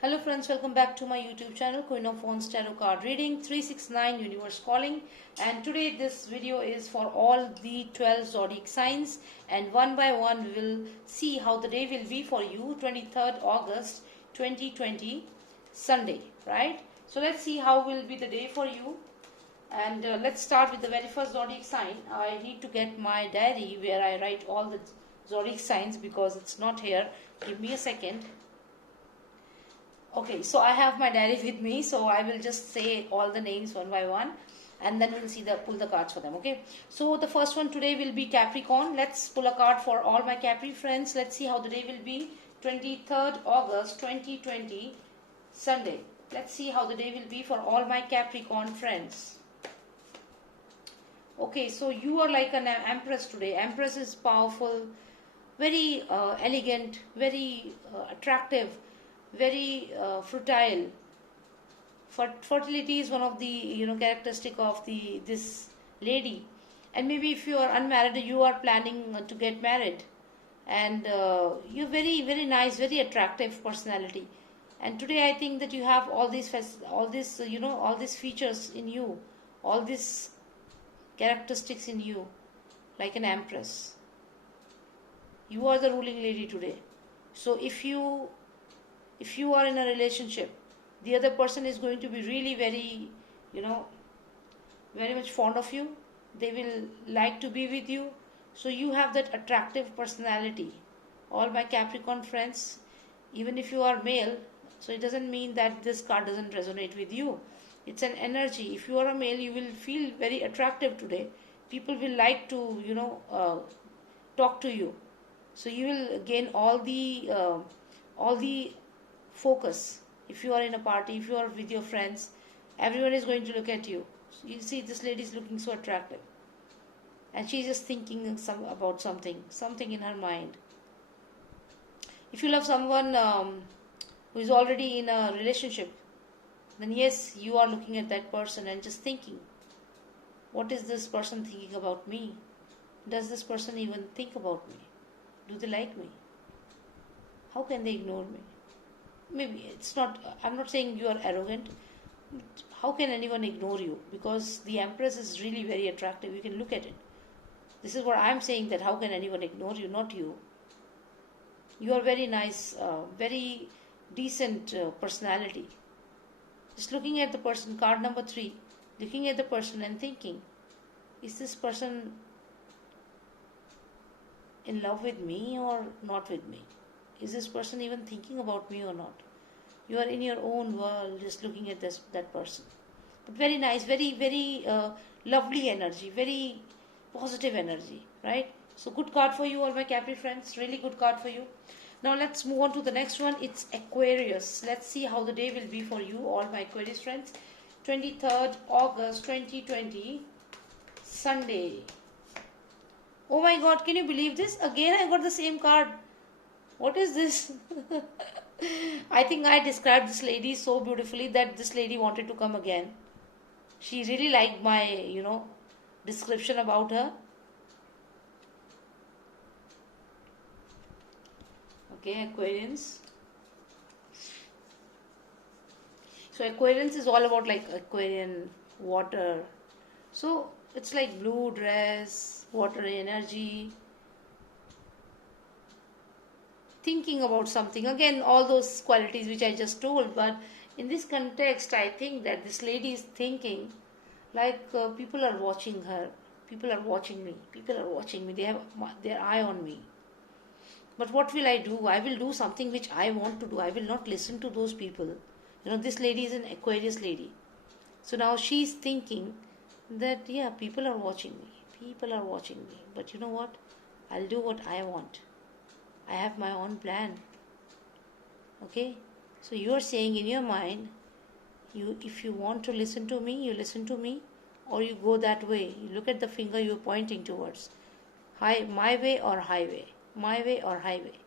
Hello friends, welcome back to my YouTube channel Queen of Wands Tarot Card Reading 369 Universe Calling, and today this video is for all the 12 zodiac signs, and one by one we will see how the day will be for you 23rd August 2020 Sunday, right? So let's see how will be the day for you, and let's start with the very first zodiac sign. I need to get my diary where I write all the zodiac signs because it's not here. Give me a second. Okay, so I have my diary with me, so I will just say all the names one by one, and then we'll see the pull the cards for them. Okay, so the first one today will be Capricorn. Let's pull a card for all my Capri friends. Let's see how the day will be 23rd August 2020 Sunday. Let's see how the day will be for all my Capricorn friends. Okay, so you are like an empress today. Empress is powerful, very elegant, very attractive, very fertile. Fertility is one of the characteristic of this lady, and maybe if you are unmarried, you are planning to get married, and you're very nice, very attractive personality. And today I think that you have all these all these features in you, all these characteristics in you, like an empress. You are the ruling lady today. So if you are in a relationship, the other person is going to be really very, very much fond of you. They will like to be with you. So you have that attractive personality. All my Capricorn friends, even if you are male, so it doesn't mean that this card doesn't resonate with you. It's an energy. If you are a male, you will feel very attractive today. People will like to, talk to you. So you will gain all the focus. If you are in a party, if you are with your friends, everyone is going to look at you. So you see, this lady is looking so attractive, and she's just thinking about something in her mind. If you love someone who is already in a relationship, then yes, you are looking at that person and just thinking, what is this person thinking about me? Does this person even think about me? Do they like me? How can they ignore me? Maybe it's not, I'm not saying you are arrogant. How can anyone ignore you? Because the Empress is really very attractive. You can look at it. This is what I'm saying, that how can anyone ignore you? Not you. You are very nice, very decent personality. Just looking at the person, card number 3, looking at the person and thinking, is this person in love with me or not with me? Is this person even thinking about me or not? You are in your own world, just looking at that person. But very nice, very lovely energy, very positive energy, right? So good card for you, all my Capri friends. Really good card for you. Now let's move on to the next one. It's Aquarius. Let's see how the day will be for you, all my Aquarius friends. 23rd August 2020, Sunday. Oh my God, can you believe this? Again I got the same card. What is this? I think I described this lady so beautifully that this lady wanted to come again. She really liked my, description about her. Okay, Aquarians. So Aquarians is all about like Aquarian water. So it's like blue dress, water energy, thinking about something. Again, all those qualities which I just told, but in this context, I think that this lady is thinking like people are watching her, people are watching me, people are watching me, they have their eye on me. But what will I do? I will do something which I want to do. I will not listen to those people. This lady is an Aquarius lady. So now she's thinking that, yeah, people are watching me. People are watching me. But you know what? I'll do what I want. I have my own plan. Okay? So you are saying in your mind, if you want to listen to me, you listen to me, or you go that way. You look at the finger you're pointing towards. My way or highway. My way or highway.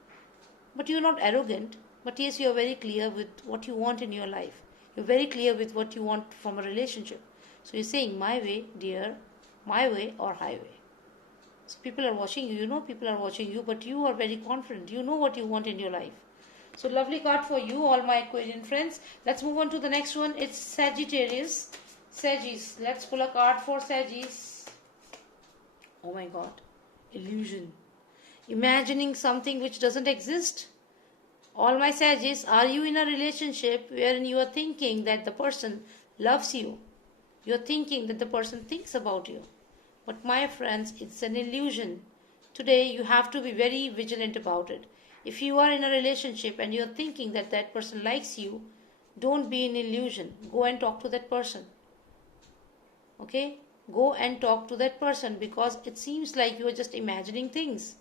But you're not arrogant. But yes, you're very clear with what you want in your life. You're very clear with what you want from a relationship. So you're saying, my way, dear, my way or highway. So people are watching you. People are watching you, but you are very confident. You know what you want in your life. So lovely card for you, all my Aquarian friends. Let's move on to the next one. It's Sagittarius. Sagittarius. Let's pull a card for Sagittarius. Oh my God. Illusion. Imagining something which doesn't exist. All my Sagittarius, are you in a relationship wherein you are thinking that the person loves you? You are thinking that the person thinks about you. But my friends, it's an illusion. Today you have to be very vigilant about it. If you are in a relationship and you are thinking that that person likes you, don't be in illusion. Go and talk to that person. Okay? Go and talk to that person, because it seems like you are just imagining things.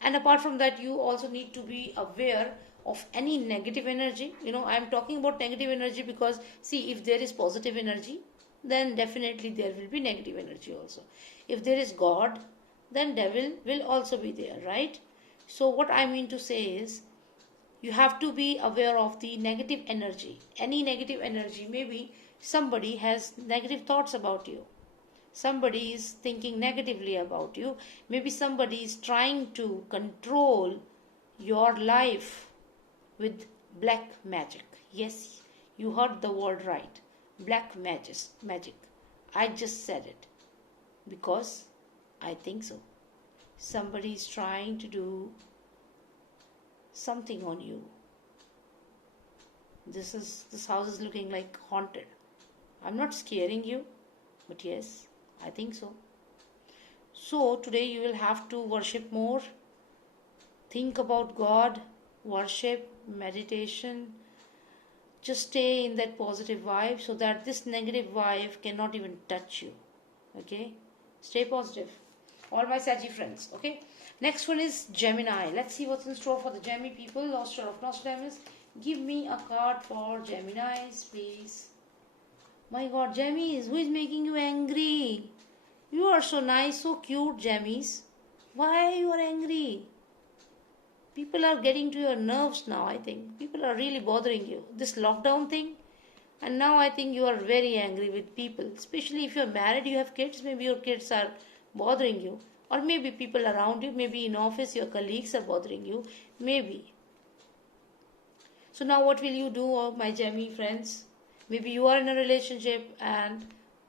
And apart from that, you also need to be aware of any negative energy. I'm talking about negative energy because, see, if there is positive energy, then definitely there will be negative energy also. If there is God, then devil will also be there, right? So what I mean to say is, you have to be aware of the negative energy. Any negative energy, maybe somebody has negative thoughts about you. Somebody is thinking negatively about you. Maybe somebody is trying to control your life with black magic. Yes, you heard the word right. Black magic. I just said it because I think so. Somebody is trying to do something on you. This house is looking like haunted. I'm not scaring you, but yes, I think so. So today you will have to worship more. Think about God, worship, meditation. Just stay in that positive vibe so that this negative vibe cannot even touch you. Okay? Stay positive. All my Saggy friends. Okay? Next one is Gemini. Let's see what's in store for the Gemini people. Lost of Nostradamus. Give me a card for Geminis, please. My God, Gemmis, who is making you angry? You are so nice, so cute, Gemmis. Why you are angry? People are getting to your nerves now, I think. People are really bothering you. This lockdown thing. And now I think you are very angry with people. Especially if you are married, you have kids. Maybe your kids are bothering you. Or maybe people around you. Maybe in office, your colleagues are bothering you. Maybe. So now what will you do, my Gemini friends? Maybe you are in a relationship and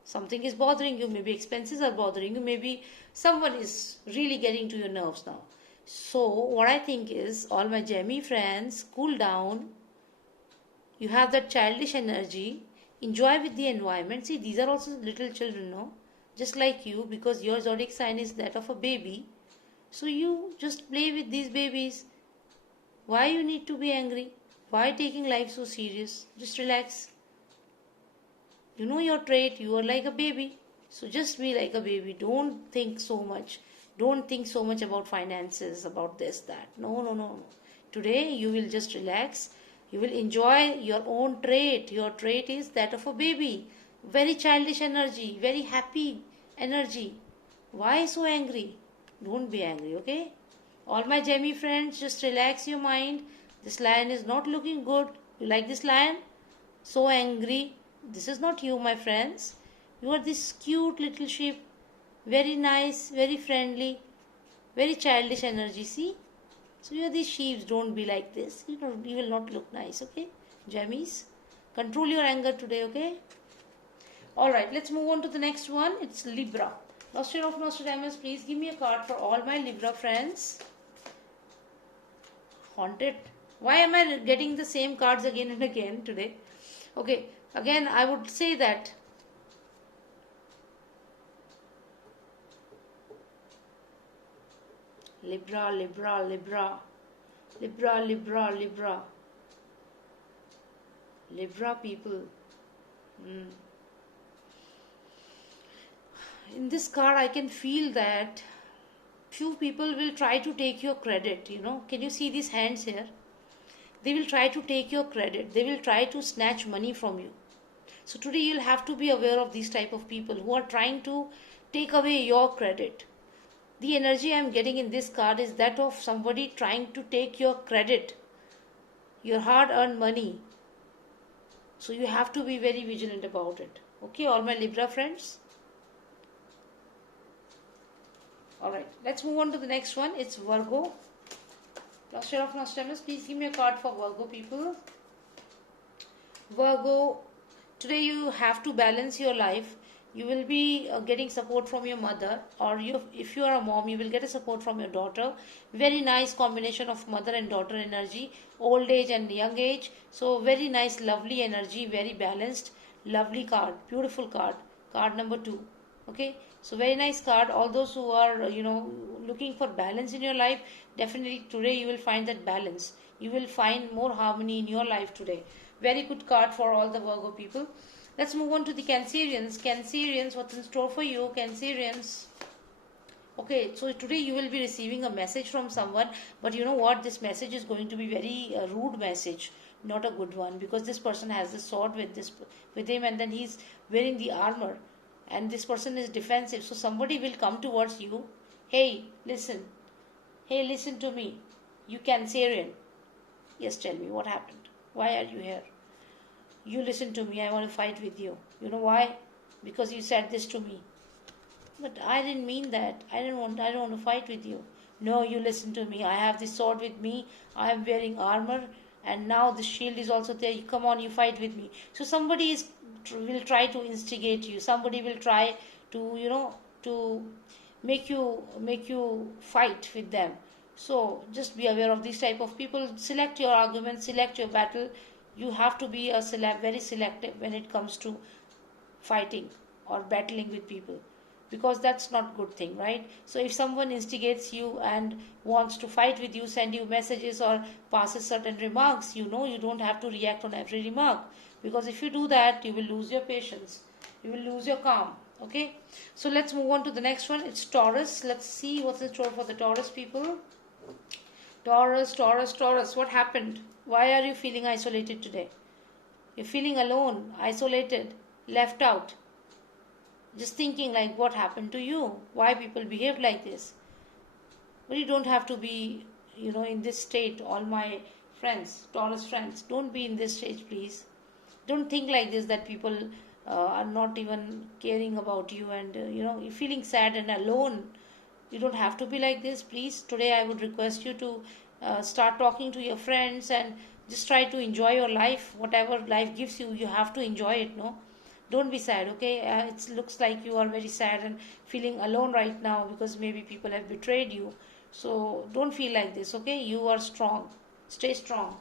something is bothering you. Maybe expenses are bothering you. Maybe someone is really getting to your nerves now. So what I think is, all my Gemini friends, cool down. You have that childish energy. Enjoy with the environment. See, these are also little children, no? Just like you, because your zodiac sign is that of a baby. So you just play with these babies. Why you need to be angry? Why taking life so serious? Just relax. You know your trait. You are like a baby. So just be like a baby. Don't think so much. Don't think so much about finances, about this, that. No. Today you will just relax. You will enjoy your own trait. Your trait is that of a baby. Very childish energy. Very happy energy. Why so angry? Don't be angry, okay? All my Gemini friends, just relax your mind. This lion is not looking good. You like this lion? So angry. This is not you, my friends. You are this cute little sheep. Very nice, very friendly, very childish energy. See? So you are these sheep. Don't be like this. You will not look nice, okay? Gemmies, control your anger today, okay? Alright, let's move on to the next one. It's Libra. Nostril of Nostradamus, please give me a card for all my Libra friends. Haunted. Why am I getting the same cards again and again today? Okay, again I would say that Libra, Libra, Libra, Libra, Libra, Libra, Libra people. In this card I can feel that few people will try to take your credit, Can you see these hands here? They will try to take your credit. They will try to snatch money from you. So today you'll have to be aware of these type of people who are trying to take away your credit. The energy I'm getting in this card is that of somebody trying to take your credit, your hard-earned money. So you have to be very vigilant about it. Okay, all my Libra friends? Alright, let's move on to the next one. It's Virgo. Cluster of Nostradamus, please give me a card for Virgo people. Virgo, today you have to balance your life. You will be getting support from your mother, or if you are a mom, you will get a support from your daughter. Very nice combination of mother and daughter energy, old age and young age. So very nice, lovely energy, very balanced, lovely card, beautiful card. Card number 2. Okay, so very nice card. All those who are looking for balance in your life, definitely today you will find that balance. You will find more harmony in your life today. Very good card for all the Virgo people. Let's move on to the Cancerians. Cancerians, what's in store for you, Cancerians? Okay, so today you will be receiving a message from someone, but you know what? This message is going to be very rude message, not a good one, because this person has the sword with him, and then he's wearing the armor, and this person is defensive. So somebody will come towards you. Hey, listen. Hey, listen to me. You Cancerian. Yes, tell me what happened. Why are you here? You listen to me. I want to fight with you. You know why? Because you said this to me. But I didn't mean that. I don't want to fight with you. No, you listen to me. I have this sword with me. I am wearing armor, and now the shield is also there. Come on, you fight with me. So somebody will try to instigate you. Somebody will try to to make you fight with them. So just be aware of these type of people. Select your argument, select your battle. You have to be very selective when it comes to fighting or battling with people, because that's not good thing, right? So if someone instigates you and wants to fight with you, send you messages or passes certain remarks, you don't have to react on every remark, because if you do that, you will lose your patience, you will lose your calm. Okay, so let's move on to the next one. It's Taurus. Let's see what's in store for the Taurus people. Taurus, Taurus, Taurus. What happened? Why are you feeling isolated today? You're feeling alone, isolated, left out. Just thinking like, what happened to you? Why people behave like this? But you don't have to be, in this state. All my friends, Taurus friends, don't be in this stage, please. Don't think like this, that people are not even caring about you, and you're feeling sad and alone. You don't have to be like this, please. Today I would request you to start talking to your friends and just try to enjoy your life. Whatever life gives you, you have to enjoy it. No, don't be sad. Okay, it looks like you are very sad and feeling alone right now, because maybe people have betrayed you. So don't feel like this. Okay, you are strong. Stay strong.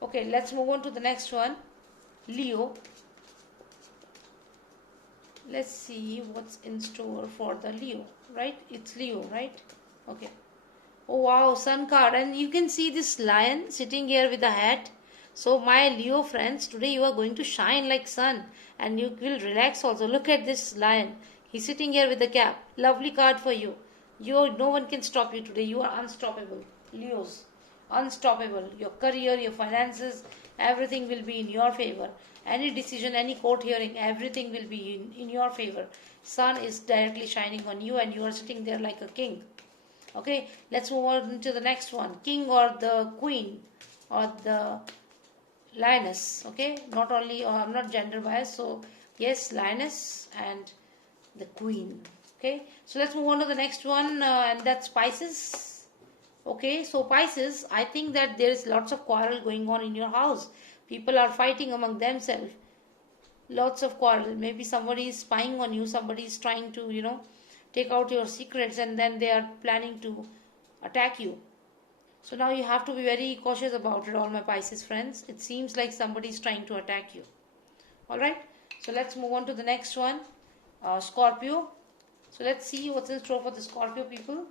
Okay, let's move on to the next one. Leo. Let's see what's in store for the Leo. Right, it's Leo, right? Okay. Oh wow, sun card, and you can see this lion sitting here with a hat. So my Leo friends, today you are going to shine like sun, and you will relax also. Look at this lion. He's sitting here with a cap. Lovely card for you. No one can stop you today. You are unstoppable. Leos, unstoppable. Your career, your finances, everything will be in your favor. Any decision, any court hearing, everything will be in your favor. Sun is directly shining on you, and you are sitting there like a king. Okay, let's move on to the next one. King or the queen or the lioness. Okay, I'm not gender biased, so yes, lioness and the queen. Okay, so let's move on to the next one, and that's Pisces. Okay, so Pisces, I think that there is lots of quarrel going on in your house. People are fighting among themselves. Lots of quarrel. Maybe somebody is spying on you. Somebody is trying to, take out your secrets, and then they are planning to attack you. So now you have to be very cautious about it, all my Pisces friends. It seems like somebody is trying to attack you. Alright, so let's move on to the next one. Scorpio. So let's see what's in store for the Scorpio people.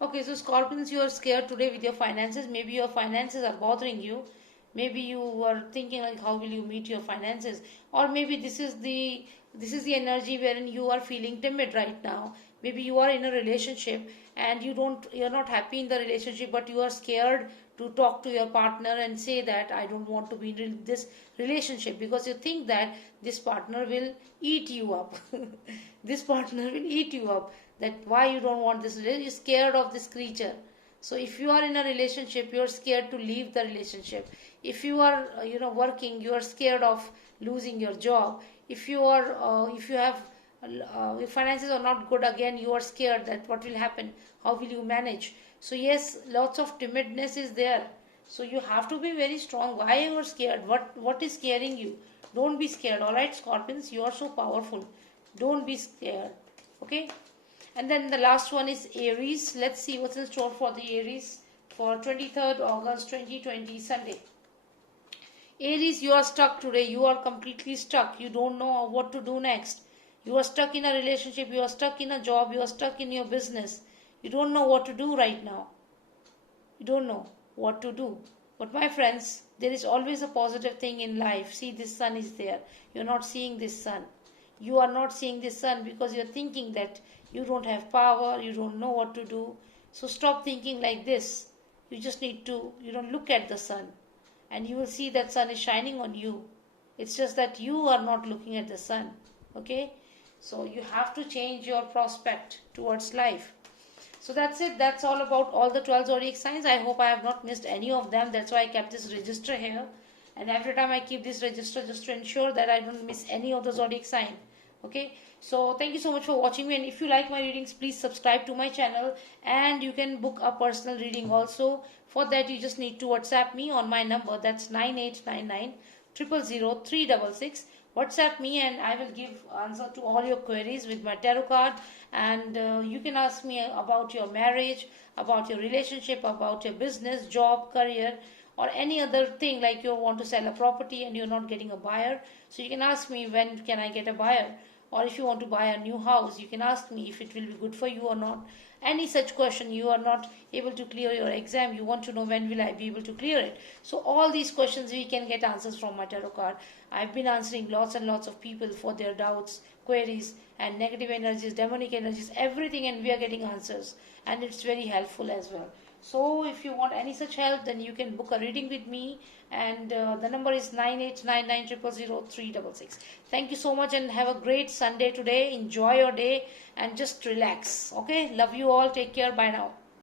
Okay, so Scorpions, you are scared today with your finances. Maybe your finances are bothering you. Maybe you are thinking like, how will you meet your finances? Or maybe this is the energy wherein you are feeling timid right now. Maybe you are in a relationship and you're not happy in the relationship, but you are scared to talk to your partner and say that I don't want to be in this relationship, because you think that this partner will eat you up. This partner will eat you up. That why you don't want this relationship. You're scared of this creature. So if you are in a relationship, you're scared to leave the relationship. If you are working, you are scared of losing your job. If you have your finances are not good, again you are scared that what will happen, how will you manage. So yes, lots of timidness is there. So you have to be very strong. Why you are scared? What is scaring you? Don't be scared. All right, Scorpions, you are so powerful. Don't be scared. Okay. And then the last one is Aries. Let's see what's in store for the Aries for 23rd August 2020 Sunday. Aries, you are stuck today. You are completely stuck. You don't know what to do next. You are stuck in a relationship. You are stuck in a job. You are stuck in your business. You don't know what to do right now. You don't know what to do. But my friends, there is always a positive thing in life. See, this sun is there. You're not seeing this sun. You are not seeing this sun because you're thinking that you don't have power, you don't know what to do. So stop thinking like this. You just need to, look at the sun and you will see that sun is shining on you. It's just that you are not looking at the sun. Okay? So you have to change your prospect towards life. So that's it. That's all about all the 12 zodiac signs. I hope I have not missed any of them. That's why I kept this register here. And every time I keep this register just to ensure that I don't miss any of the zodiac sign. Okay. So thank you so much for watching me. And if you like my readings, please subscribe to my channel. And you can book a personal reading also. For that, you just need to WhatsApp me on my number. That's 9899 000 366. WhatsApp me and I will give answer to all your queries with my tarot card. And you can ask me about your marriage, about your relationship, about your business, job, career, or any other thing, like you want to sell a property and you're not getting a buyer. So you can ask me, when can I get a buyer? Or if you want to buy a new house, you can ask me if it will be good for you or not. Any such question, you are not able to clear your exam, you want to know when will I be able to clear it. So all these questions we can get answers from my tarot card. I've been answering lots and lots of people for their doubts, queries, and negative energies, demonic energies, everything, and we are getting answers. And it's very helpful as well. So if you want any such help, then you can book a reading with me. And the number is 9899 000 366. Thank you so much and have a great Sunday today. Enjoy your day and just relax. Okay. Love you all. Take care. Bye now.